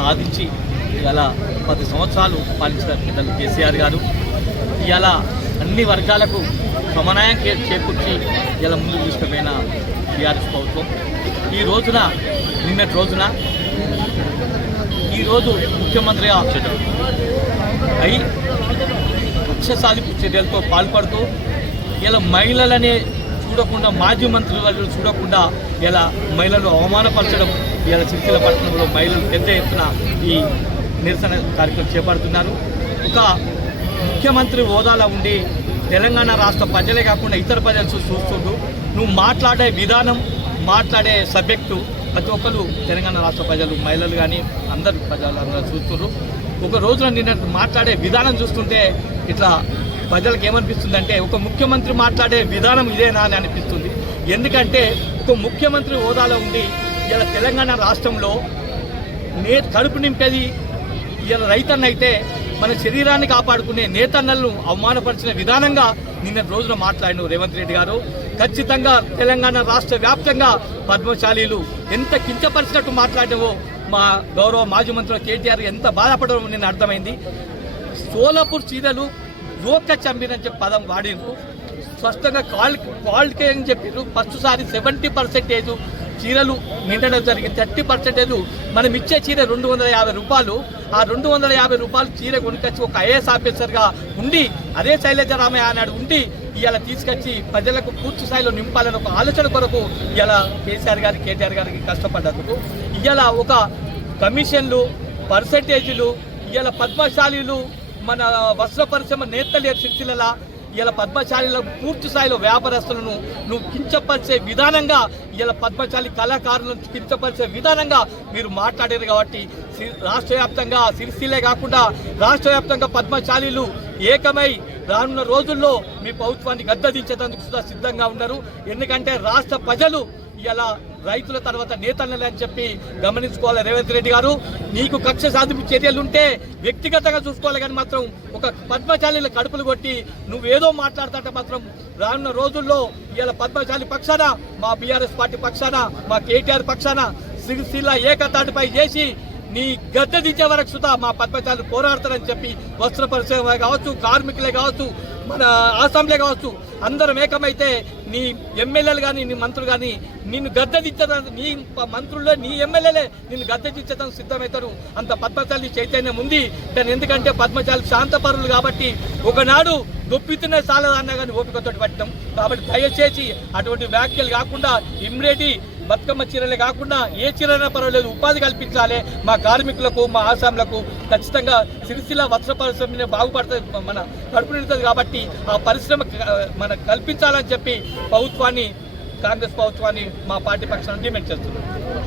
సాధించి ఇలా పది సంవత్సరాలు పాలించిన పెద్దలు కేసీఆర్ గారు. ఇలా అన్ని వర్గాలకు సమన్వయం చేకూర్చి ఇలా ముందుకు తీసుకుపోయిన టీఆర్ఎస్ ప్రభుత్వం. ఈ రోజున నిన్నటి రోజున ఈరోజు ముఖ్యమంత్రిగా అయి లక్ష్య సాధింపు చర్యలతో పాల్పడుతూ ఇలా మహిళలనే చూడకుండా మాజీ మంత్రి వాళ్ళు చూడకుండా ఇలా మహిళలు అవమానపరచడం ఇవాళ సిరిసిల్ల పట్టణంలో మహిళలు పెద్ద ఎత్తున ఈ నిరసన కార్యక్రమం చేపడుతున్నారు. ఒక ముఖ్యమంత్రి హోదాలో ఉండి తెలంగాణ రాష్ట్ర ప్రజలే కాకుండా ఇతర ప్రజలు చూ- చూస్తుంటూ నువ్వు మాట్లాడే విధానం మాట్లాడే సబ్జెక్టు ప్రతి ఒక్కరు తెలంగాణ రాష్ట్ర ప్రజలు మహిళలు కానీ అందరు ప్రజలు అందరూ చూస్తున్నారు ఒక రోజున నిన్న మాట్లాడే విధానం చూస్తుంటే ఇట్లా ప్రజలకు ఏమనిపిస్తుందంటే ఒక ముఖ్యమంత్రి మాట్లాడే విధానం ఇదేనా అని అనిపిస్తుంది. ఎందుకంటే ఒక ముఖ్యమంత్రి హోదాలో ఉండి ఇలా తెలంగాణ రాష్ట్రంలో నే కడుపు నింపేది ఇలా రైతన్న అయితే మన శరీరాన్ని కాపాడుకునే నేతన్నలను అవమానపరిచిన విధానంగా నిన్న రోజున మాట్లాడిన రేవంత్ రెడ్డి గారు. ఖచ్చితంగా తెలంగాణ రాష్ట్ర వ్యాప్తంగా పద్మశాలీలు ఎంత కించపరిచినట్టు మాట్లాడమో మా గౌరవ మాజీ మంత్రి కేటీఆర్ ఎంత బాధపడడం నేను అర్థమైంది. సోలాపూర్ చీరలు లోక చంపినని చెప్పి పదం వాడిండ్రు స్పష్టంగా కాల్ క్వాలిటీ అని చెప్పారు ఫస్ట్ సారి సెవెంటీ పర్సెంటేజ్ చీరలు నిండడం జరిగింది. థర్టీ పర్సెంటేజ్ మనం ఇచ్చే చీర రెండు వందల యాభై రూపాయలు. ఆ రెండు వందల యాభై రూపాయలు చీర కొనుకొచ్చి ఒక ఐఏఎస్ ఆఫీసర్గా ఉండి అదే శైలజ రామయ్య ఆనాడు ఉండి ఇలా తీసుకొచ్చి ప్రజలకు పూర్తి స్థాయిలో నింపాలని ఒక ఆలోచన కొరకు ఇలా కేసీఆర్ గారికి కేటీఆర్ గారికి కష్టపడ్డందుకు. ఇలా ఒక కమిషన్లు పర్సంటేజీలు ఇలా పద్మశాలీలు మన వస్త్ర పరిశ్రమ నేతలు శిక్షిల ఇలా పద్మశాలిల పూర్తి స్థాయిలో వ్యాపారస్తులను నువ్వు కించపరిచే విధానంగా ఇలా పద్మశాలి కళాకారులను కించపరిచే విధానంగా మీరు మాట్లాడారు కాబట్టి సి- రాష్ట్ర వ్యాప్తంగా సిరిసిల్లే కాకుండా రాష్ట్ర వ్యాప్తంగా పద్మశాలీలు ఏకమై రానున్న రోజుల్లో మీ ప్రభుత్వాన్ని గద్దదించేందుకు సిద్ధంగా ఉన్నారు. ఎందుకంటే రాష్ట్ర ప్రజలు ఇలా రైతుల తర్వాత నేతన్నలే అని చెప్పి గమనించుకోవాలి రేవంత్ రెడ్డి గారు. నీకు కక్ష సాధింపు చర్యలు ఉంటే వ్యక్తిగతంగా చూసుకోవాలి కానీ మాత్రం ఒక పద్మశాలిల కడుపులు కొట్టి నువ్వేదో మాట్లాడుతుంటే మాత్రం రానున్న రోజుల్లో ఇలా పద్మశాలి పక్షాన మా బీఆర్ఎస్ పార్టీ పక్షాన మా కేటీఆర్ పక్షాన సిరిసిల్ల ఏకతాటిపై చేసి నీ గద్దె దించే వరకు సుతా మా పద్మశాలు పోరాడతారని చెప్పి వస్త్ర పరిశ్రమ కావచ్చు కార్మికులే కావచ్చు మన అసెంబ్లీ కావచ్చు అందరం ఏకమైతే నీ ఎమ్మెల్యేలు కానీ నీ మంత్రులు కానీ నిన్ను గద్దె నీ మంత్రుల్లో నీ ఎమ్మెల్యేలే నిన్ను గద్దె సిద్ధమవుతారు. అంత పద్మశాలి చైతన్యం ఉంది. కానీ ఎందుకంటే పద్మశాలి శాంతపరులు కాబట్టి ఒకనాడు నొప్పితేనే చాలదన్నా కానీ ఓపికతోటి పట్టడం కాబట్టి దయచేసి అటువంటి వ్యాఖ్యలు కాకుండా ఇమ్మీడియట్ బతుకమ్మ చీరలే కాకుండా ఏ చీరైనా పర్వాలేదు ఉపాధి కల్పించాలి మా కార్మికులకు మా ఆసాంలకు ఖచ్చితంగా సిరిసిల్ల వస్త్ర పరిశ్రమ బాగుపడుతుంది మన కడుపు నిండుతుంది కాబట్టి ఆ పరిశ్రమ మన కల్పించాలని చెప్పి ప్రభుత్వాన్ని కాంగ్రెస్ ప్రభుత్వాన్ని మా పార్టీ పక్షాన్ని డిమాండ్ చేస్తున్నాం.